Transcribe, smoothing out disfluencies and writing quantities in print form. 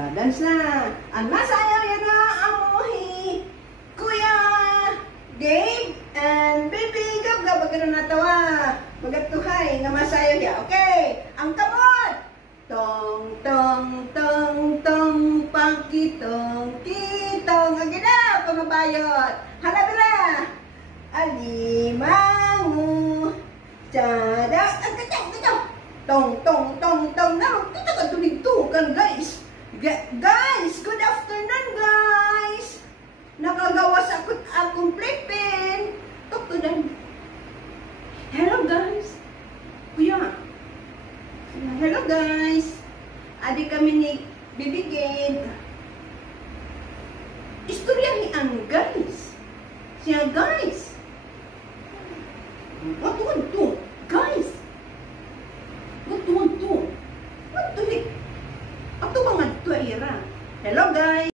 Dance na. Ang masayaw yan na amuhi. Kuya Gabe and Baby Gab Gab natawa. Magatuhay nga masayaw ya. Okay. Ang kamot. Tong tong tong tong pagkitong kitong. Agina pamabayot. Halabra. Alimangu. Cada. Tong tong tong tong. Now, kita ka tulig-tugan guys. Guys, good afternoon guys. Nakagawa sa akong playpen. Talk to them. Hello guys. Kuya. Hello guys. Adi kami ni bibigin. Istorya ni ang guys. Siya guys. What to? Guys. What to? What to? Ato mga tuwa ira. Hello guys.